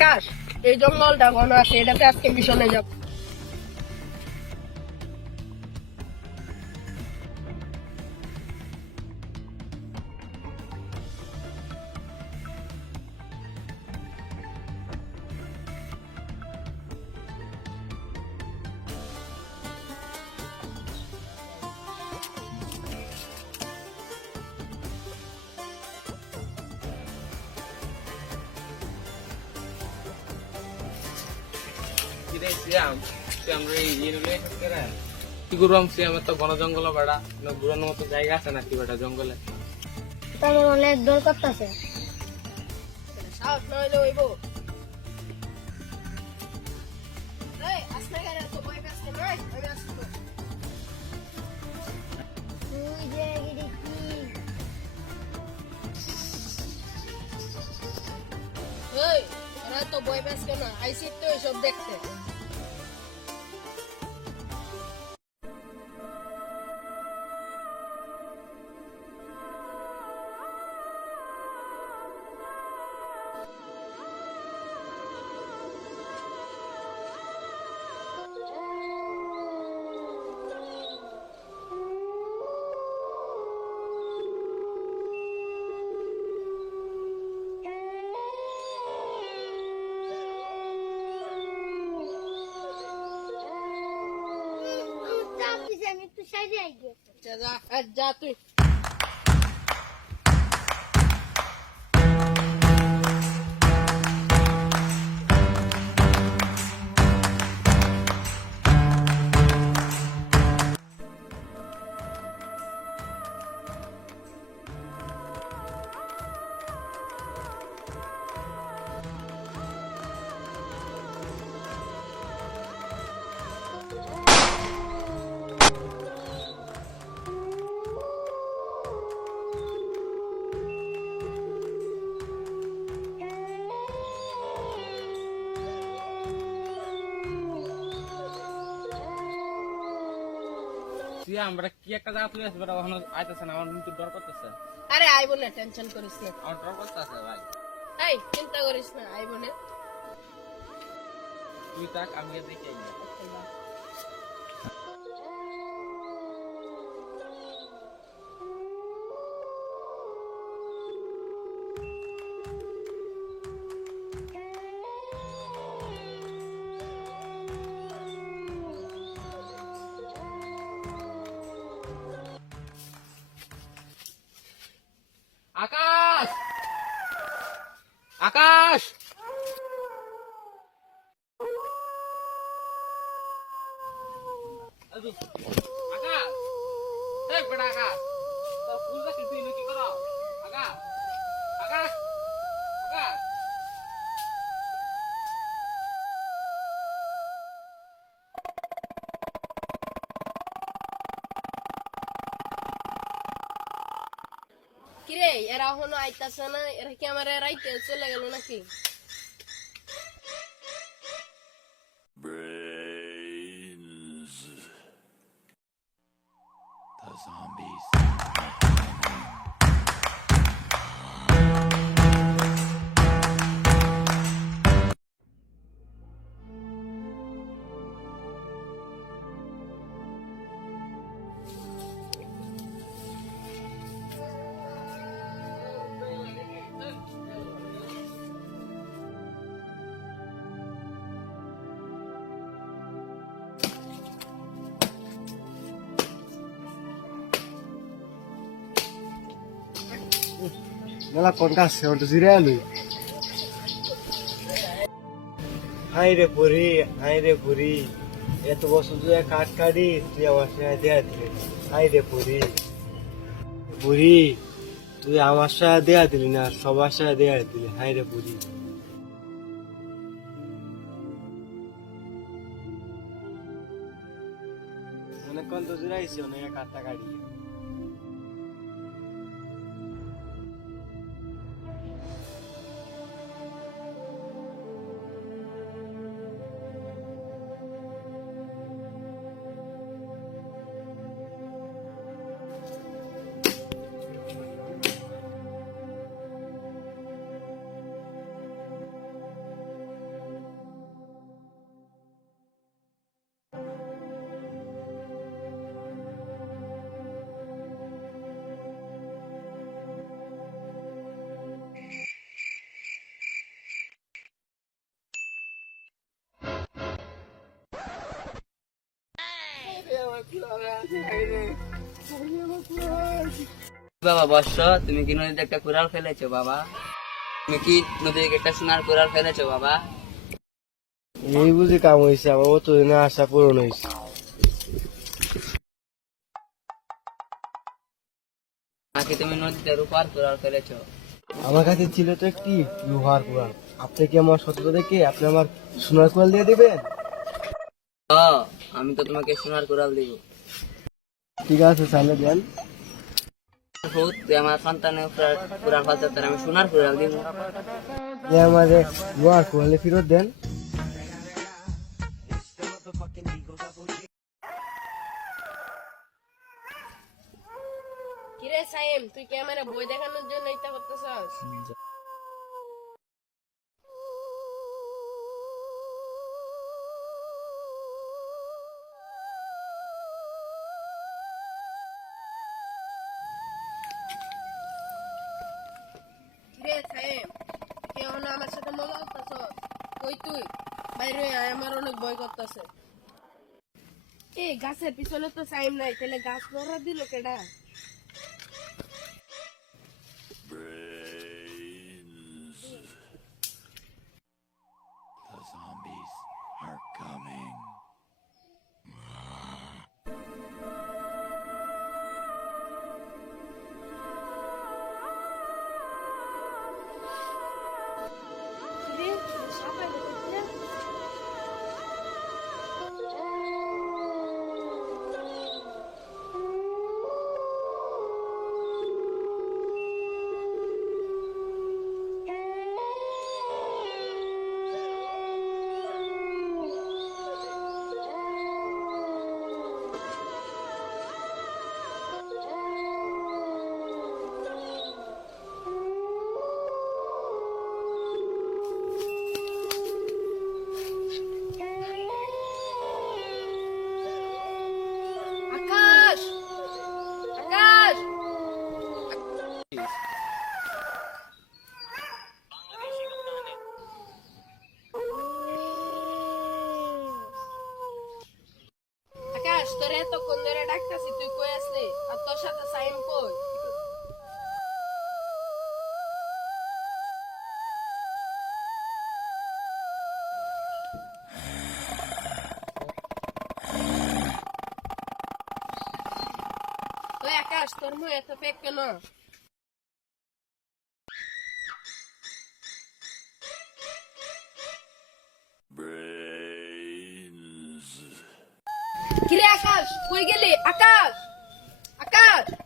আকাশ এই জঙ্গলটা ঘন আছে এটাতে আজকে মিশনে যাব। কি করবাম সিয়ামের তো ঘন জঙ্গল বেড়া ঘুরানোর মতো জায়গা আছে নাকি বেটা জঙ্গলে তেমন অনেক দর করতেছে সাহস না হইলে হইব তো। ভয় পাস কেন? আইসি তো এসব দেখতে। দিছে আমি একটু সাইডে আই সিয়াম আমরা কি একটা জায়গা তুই আসবে ওখানে আইতেছে না আমার কিন্তু ডর করতেছে। আরে আইব না টেনশন করিস না। আমার ডর করতেছে ভাই। এই চিন্তা করিস না আইব না। তুই তাক আমি দেখে আইবো। আকাশ আজু, কিরে? এরা হলো আইতাছে না এরা কি আমার রাইতে চলে গেল নাকি? মেলা কোন সে তো জিরে আলু হাই রে পুরি হাই রে পুরি এত বছর তুই কাঠ কাটি তুই আমার সাথে দেয়া দিলি হাই রে পুরি পুরি তুই আমার সাথে দেয়া দিলি না সবার সাথে দেয়া দিলি হাই রে পুরি অনেকক্ষণ তো জিরাইছি অনেক কাঠটা কাটিয়ে বাবা বর্ষ তুমি কি নদীতে একটা কুড়াল ফেলেছো বাবা? তুমি কি নদীতে একটা সোনার কুড়াল ফেলেছো বাবা? এই বুঝি কাম হয়েছে আমার অতদিনে আশা পূরণ হয়েছে নাকি তুমি নদীতে রূপার কুড়াল ফেলেছো? আমার কাছে ছিল তো একটি লোহার কুড়াল। আপনি কি আমার সততা দেখে আপনি আমার সোনার কুড়াল দিয়ে দিবেন? আমি তো তোমাকে সোনার কুড়াল দিব। ঠিক আছে চাইলে দেন। তুই আমার সন্তানের কুড়াল ফালতে তার আমি সোনার কুড়াল দিব। যে আমারে লোহার কুড়ালে ফেরত দেন। কিরে সাইম তুই কি আমার বই দেখানোর জন্য ইচ্ছা করতেছস? কই তুই। বাইরে আমার অনেক ভয় করতেছে। এই গাছের পিছনে তো নাই, তাহলে গাছ ধরা দিল কেডা? Zombies are coming. আর তোর সাথে সাইম কই ওই আকাশ তোর মুখ এত পেক কেন Brains. কিরে আকাশ কই গেলি আকাশ 잠깐!